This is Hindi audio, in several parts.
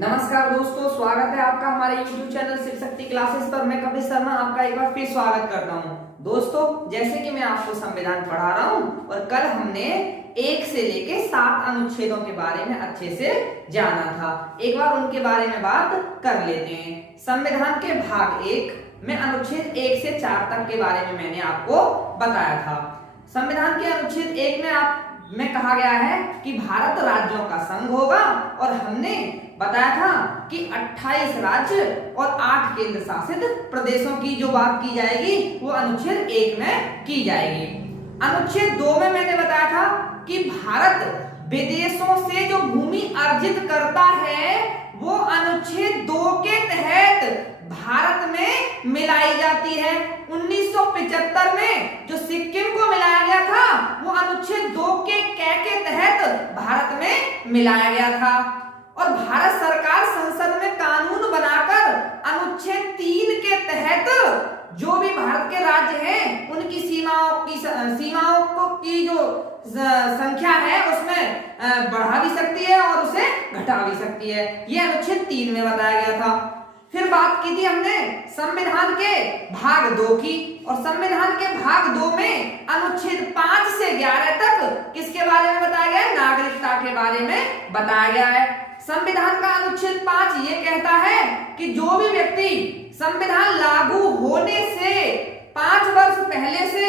नमस्कार दोस्तों, स्वागत है आपका हमारे YouTube channel Shiv Shakti classes पर। मैं कपिल शर्मा आपका एक बार फिर स्वागत करता हूं। दोस्तों, जैसे कि मैं आपको संविधान पढ़ा रहा हूं और कल हमने 1 से लेके 7 अनुच्छेदों के बारे में अच्छे से जाना था। एक बार उनके बारे में बात कर लेते हैं। संविधान के भाग 1 में अनुच्छेद 1 से 4 तक के बारे में मैंने आपको बताया था। संविधान के अनुच्छेद 1 में कहा गया है कि भारत राज्यों का संघ होगा और हमने बताया था कि 28 राज्य और 8 केंद्र शासित प्रदेशों की जो बात की जाएगी वो अनुच्छेद 1 में की जाएगी। अनुच्छेद 2 में मैंने बताया था कि भारत विदेशों से जो भूमि अर्जित करता है वो अनुच्छेद 2 के तहत भारत में मिलाई जाती है। 1975 में जो सिक्किम को मिलाया गया था वो अनुच्छेद 2 के तहत भारत में मिलाया गया था। और भारत सरकार संसद में कानून बनाकर अनुच्छेद 3 के तहत जो भी भारत के राज्य हैं उनकी सीमाओं की जो संख्या है उसमें बढ़ा भी सकती है और उसे घटा भी सकती है। ये अनुच्छेद 3 में बताया गया था। फिर बात की थी हमने संविधान के भाग 2 की, और संविधान के भाग 2 में अनुच्छेद 5 से 11 तक किसके बारे में बताया गया है? नागरिकता के बारे में बताया गया है। संविधान का अनुच्छेद 5 ये कहता है कि जो भी व्यक्ति संविधान लागू होने से 5 वर्ष पहले से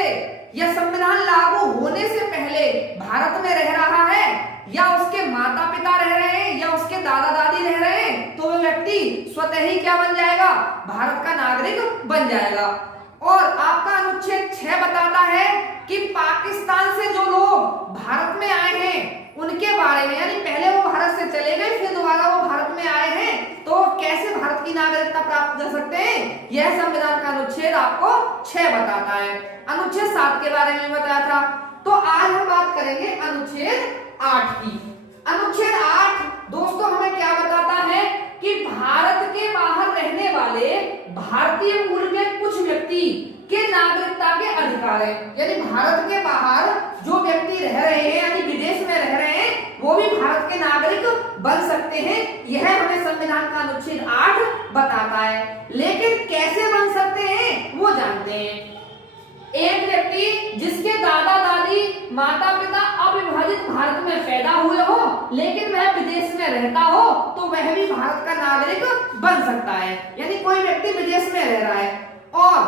या संविधान लागू होने से पहले भारत में रह रहा है या उसके माता पिता रह रहे हैं या उसके दादा दादी रह रहे हैं तो वह व्यक्ति स्वतः ही क्या बन जाएगा? भारत का नागरिक बन जाएगा। और आपका अनुच्छेद 6 बताता है कि पाकिस्तान से जो लोग भारत में आए हैं उनके बारे में, यानी पहले वो भारत से चले गए फिर दोबारा वो भारत में आए हैं तो कैसे भारत की नागरिकता प्राप्त कर सकते हैं, यह संविधान का अनुच्छेद आपको 6 बताता है। अनुच्छेद 7 के बारे में बताया था। तो आज हम बात करेंगे अनुच्छेद 8 की। अनुच्छेद 8 दोस्तों हमें क्या बताता है कि भारत के बाहर रहने वाले भारतीय मूल के कुछ व्यक्ति के नागरिकता के अधिकार है। यानी भारत के बाहर जो व्यक्ति रह रहे हैं यानी विदेश में रह रहे हैं वो भी भारत के नागरिक बन सकते हैं। यह हमें संविधान का अनुच्छेद 8 बताता है। लेकिन कैसे बन सकते हैं वो जानते हैं। एक व्यक्ति जिसके दादा दादी माता पिता अविभाजित भारत में पैदा हुए हो लेकिन वह विदेश में रहता हो तो वह भी भारत का नागरिक बन सकता है। यानी कोई व्यक्ति विदेश में रह रहा है और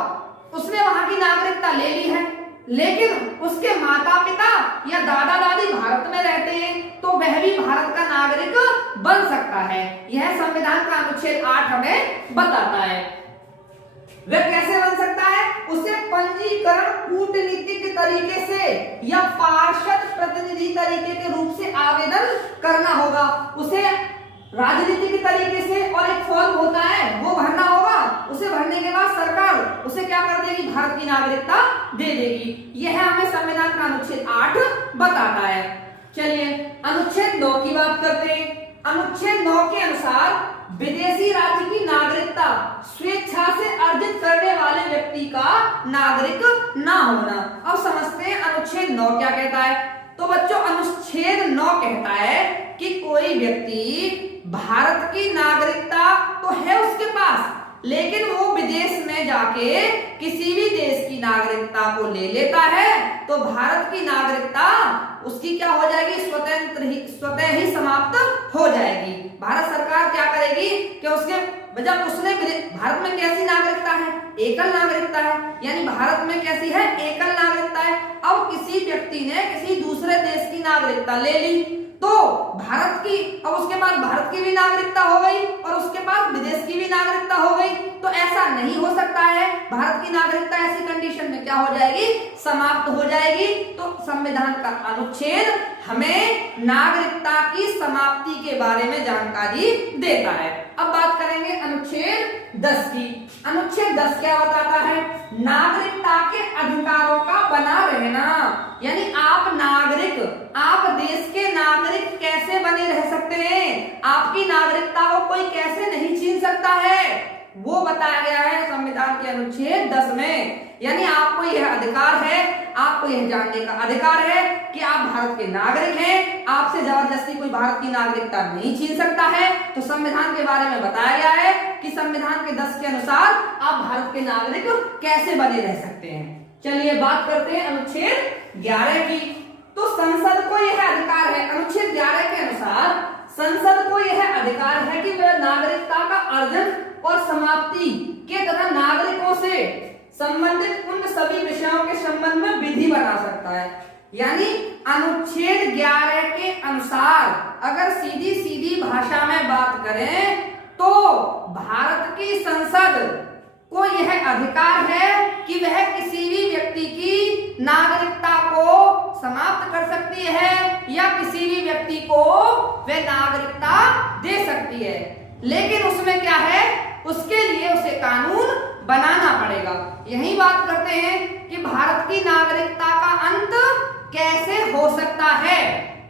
उसने वहां की नागरिकता ले ली है लेकिन उसके माता पिता या दादा दादी भारत में रहते हैं तो वह भी भारत का नागरिक बन सकता है। यह संविधान का अनुच्छेद 8 हमें बताता है। वह कैसे बन सकता है? उसे पंजीकरण कूटनीतिक तरीके से या पार्षद प्रतिनिधि तरीके के रूप से आवेदन करना होगा। उसे राजनीतिक तरीके से और एक फॉर्म होता है वो भरना होगा। उसे भरने के बाद सरकार उसे क्या कर देगी? भारत की नागरिकता दे देगी। यह हमें संविधान का अनुच्छेद 8 बताता है। चलिए अनुच्छेद 9 की बात करते हैं। अनुच्छेद 9 के अनुसार विदेशी राज्य की नागरिकता स्वेच्छा से अर्जित करने वाले व्यक्ति का नागरिक ना होना। अब समझते हैं अनुच्छेद 9 क्या कहता है। तो बच्चों अनुच्छेद 9 कहता है कि कोई व्यक्ति भारत की नागरिकता तो है उसके पास लेकिन वो विदेश में जाके किसी भी देश की नागरिकता को ले लेता है तो भारत की नागरिकता उसकी क्या हो जाएगी? स्वतः ही समाप्त हो जाएगी। भारत सरकार क्या करेगी कि जब उसने भारत में कैसी नागरिकता है? एकल नागरिकता है। यानी भारत में कैसी है? एकल नागरिकता है। अब किसी व्यक्ति ने किसी दूसरे देश की नागरिकता ले ली तो भारत की, अब उसके पास भारत की भी नागरिकता हो गई और उसके पास विदेश की भी नागरिकता हो गई। तो ऐसा नहीं हो सकता है। भारत की नागरिकता ऐसी कंडीशन में क्या हो जाएगी? समाप्त हो जाएगी। तो संविधान का अनुच्छेद हमें नागरिकता की समाप्ति के बारे में जानकारी देता है। अब बात करेंगे अनुच्छेद 10 की। अनुच्छेद 10 क्या बताता है? नागरिकता के अधिकारों का बना रहना। यानी आप देश के नागरिक कैसे बने रह सकते हैं? आपकी नागरिकता को कोई कैसे नहीं छीन सकता है वो बताया गया है संविधान के अनुच्छेद 10 में। यानी आपको यह अधिकार है, आपको यह जानने का अधिकार है कि आप भारत भारत के नागरिक हैं, आपसे जबरदस्ती कोई भारत की नागरिकता नहीं छीन सकता है। तो संविधान के बारे में बताया गया है कि संविधान के 10 के अनुसार आप भारत के नागरिक कैसे बने रह सकते हैं। चलिए बात करते हैं अनुच्छेद 11 की। तो संसद को यह अधिकार है, अनुच्छेद 11 के अनुसार संसद को यह अधिकार है कि वह नागरिकता का अर्जन और समाप्ति के तथा नागरिकों से संबंधित उन सभी विषयों के संबंध में विधि बना सकता है। यानी अनुच्छेद 11 के अनुसार अगर सीधी सीधी भाषा में बात करें तो भारत की संसद को यह अधिकार है कि वह किसी भी व्यक्ति की नागरिकता को समाप्त कर सकती है या किसी भी व्यक्ति को वह नागरिकता दे सकती है। लेकिन उसमें क्या है, उसके लिए उसे कानून बनाना पड़ेगा। यही बात करते हैं कि भारत की नागरिकता का अंत कैसे हो सकता है।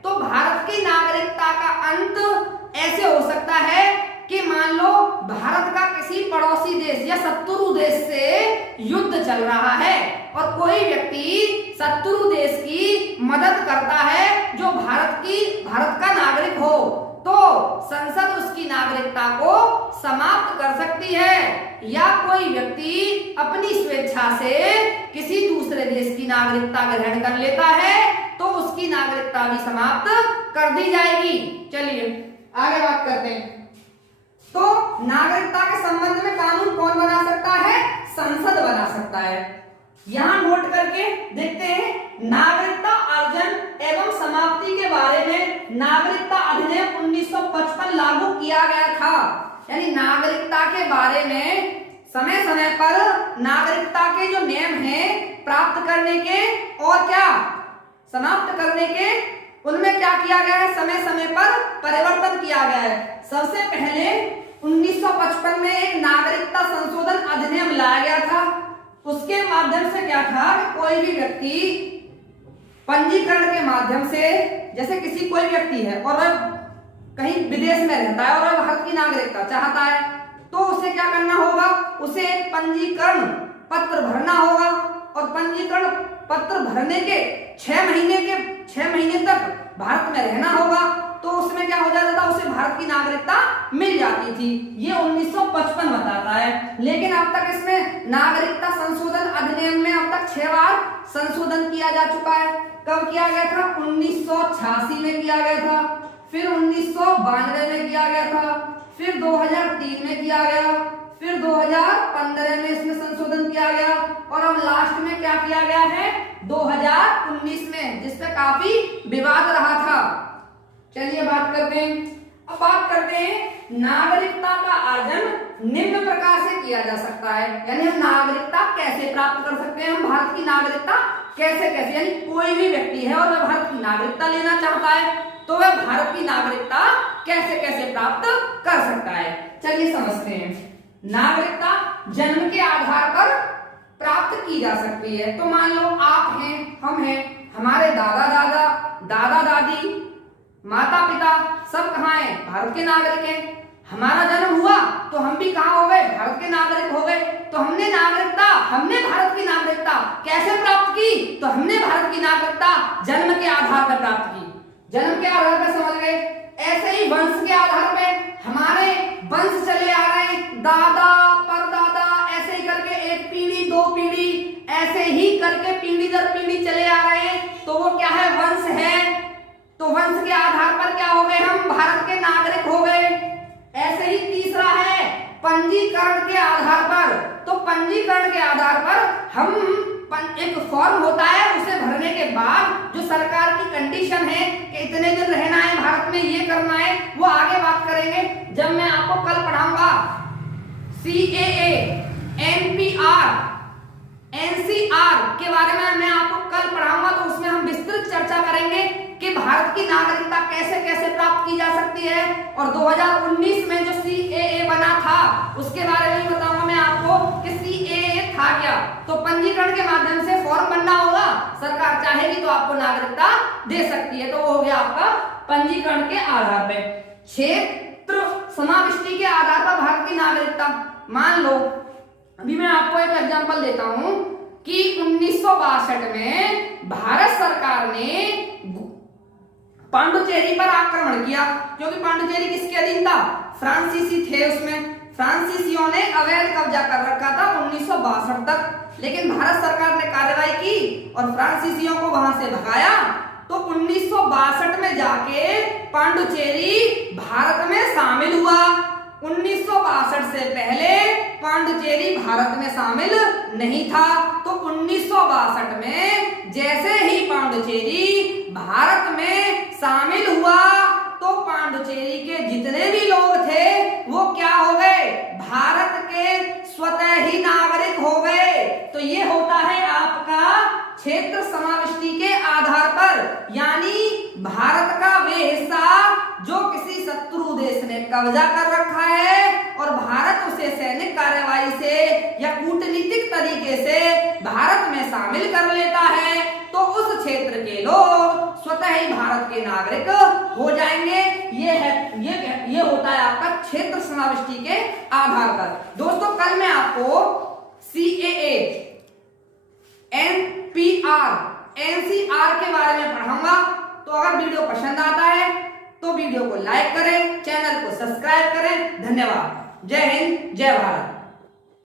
तो भारत की नागरिकता का अंत ऐसे हो सकता है कि मान लो भारत का किसी पड़ोसी देश या शत्रु देश से युद्ध चल रहा है और कोई व्यक्ति शत्रु देश की मदद करता है जो भारत का नागरिक हो, तो संसद उसकी नागरिकता को समाप्त कर सकती है। या कोई व्यक्ति अपनी स्वेच्छा से किसी दूसरे देश की नागरिकता ग्रहण कर लेता है तो उसकी नागरिकता भी समाप्त कर दी जाएगी। चलिए आगे बात करते हैं। तो नागरिकता के संबंध में कानून कौन बना सकता है? संसद बना सकता है। यहां नोट करके देखते हैं, नागरिकता अर्जन एवं समाप्ति के बारे में नागरिकता अधिनियम 1955 लागू किया गया था। यानी नागरिकता के बारे में समय समय पर नागरिकता के जो नियम हैं प्राप्त करने के और क्या समाप्त करने के, उनमें क्या किया गया है, समय समय पर परिवर्तन किया गया है। सबसे पहले 1955 में एक नागरिकता संशोधन अधिनियम लाया गया था। उसके माध्यम से क्या था, कोई भी व्यक्ति पंजीकरण के माध्यम से, जैसे किसी कोई व्यक्ति है और वह कहीं विदेश में रहता है और वह भारत की नागरिकता चाहता है, तो उसे क्या करना होगा, उसे एक पंजीकरण पत्र भरना होगा और पंजीकरण पत्र भरने के 6 महीने तक भारत में रहना होगा। तो उसमें क्या हो जाता था, उसे भारत की नागरिकता मिल जाती थी। ये 1955 बताता है। लेकिन अब तक इसमें नागरिकता संशोधन अधिनियम में अब तक 6 बार संशोधन किया जा चुका है। कब किया गया था? 1986 में किया गया था, फिर 1992 में किया गया था, फिर 2003 में किया गया, फिर 2015 में इसमें संशोधन किया गया और अब लास्ट में क्या किया गया है, 2019 में, जिसपे काफी विवाद रहा था। चलिए बात करते हैं। अब बात करते हैं नागरिकता का अर्जन निम्न प्रकार से किया जा सकता है। यानी हम नागरिकता कैसे प्राप्त कर सकते हैं, हम भारत की नागरिकता कैसे, यानी कोई भी व्यक्ति है और वह भारत की नागरिकता लेना चाहता है तो वह भारत की नागरिकता कैसे प्राप्त कर सकता है। चलिए समझते हैं। नागरिकता जन्म के आधार पर प्राप्त की जा सकती है। तो मान लो आप हैं, हम हैं, हमारे दादा दादी, माता पिता सब कहाँ हैं, भारत के नागरिक हैं। हमारा जन्म हुआ तो हम भी कहाँ हो गए, भारत के नागरिक हो गए। तो हमने भारत की नागरिकता कैसे प्राप्त की, तो हमने भारत की नागरिकता जन्म के आधार पर प्राप्त की। जन्म के आधार पर समझ गए। ऐसे ही वंश के आधार पे हमारे वंश चले आ रहे हैं, दादा परदादा, ऐसे ही करके एक पीढ़ी, 2 पीढ़ी, ऐसे ही करके पीढ़ी दर पीढ़ी चले आ रहे हैं, तो वो क्या है, वंश है। तो वंश के आधार पर क्या हो गए, हम भारत के नागरिक हो गए। ऐसे ही तीसरा है पंजीकरण के आधार पर। तो पंजीकरण के आधार पर हम एक फॉर्म होता है, उसे भरने के बाद जो सरकार की कंडीशन है कि इतने दिन रहना है भारत में, ये करना है, वो आगे बात करेंगे जब मैं आपको कल पढ़ाऊंगा CAA, NPR, NCR के बारे में मैं आपको कल पढ़ाऊंगा। तो उसमें हम विस्तृत चर्चा करेंगे कि भारत की नागरिकता कैसे प्राप्त की जा सकती है। और 2019 में जो CAA बना था उसके बारे में बताऊंगा मैं आपको कि CAA था क्या। तो पंजीकरण के माध्यम से फॉर्म भरना होगा, सरकार चाहेगी तो आपको नागरिकता दे सकती है। तो वो हो गया आपका पंजीकरण के आधार पे। क्षेत्र समाविष्टि के आधार पर भारत की नागरिकता, मान लो अभी मैं आपको एक एग्जांपल देता हूं कि 1962 में भारत सरकार ने पांडुचेरी पर आक्रमण किया, क्योंकि पांडुचेरी किसके अधीन था? फ्रांसीसी थे उसमें। फ्रांसीसियों ने अवैध कब्जा कर रखा था 1962 तक, लेकिन भारत सरकार ने कार्रवाई की और फ्रांसीसियों को वहां से भगाया। तो 1962 में जाके पांडुचेरी भारत में शामिल हुआ। 1962 से पहले पांडुचेरी भारत में शामिल नहीं था। तो 1962 में जैसे ही पांडुचेरी भारत में शामिल हुआ तो पांडुचेरी के जितने भी लोग थे वो क्या हो गए? भारत के स्वतः ही नागरिक हो गए। तो ये होता है आपका क्षेत्र समाविष्टि के आधार पर, यानी भारत का वे हिस्सा जो किसी शत्रु देश ने कब्जा कर रखा है और भारत उसे सैनिक कार्यवाही से या कूटनीतिक तरीके से भारत में शामिल कर लेता है, तो उस क्षेत्र के लोग स्वतः ही भारत के नागरिक हो जाएंगे। ये होता है आपका क्षेत्र समाविष्टि के आधार पर। दोस्तों कल मैं आपको CAA, NPR, NCR के बारे में पढ़ाऊंगा। तो अगर वीडियो पसंद आता है तो वीडियो को लाइक करें, चैनल को सब्सक्राइब करें। धन्यवाद। जय हिंद, जय भारत।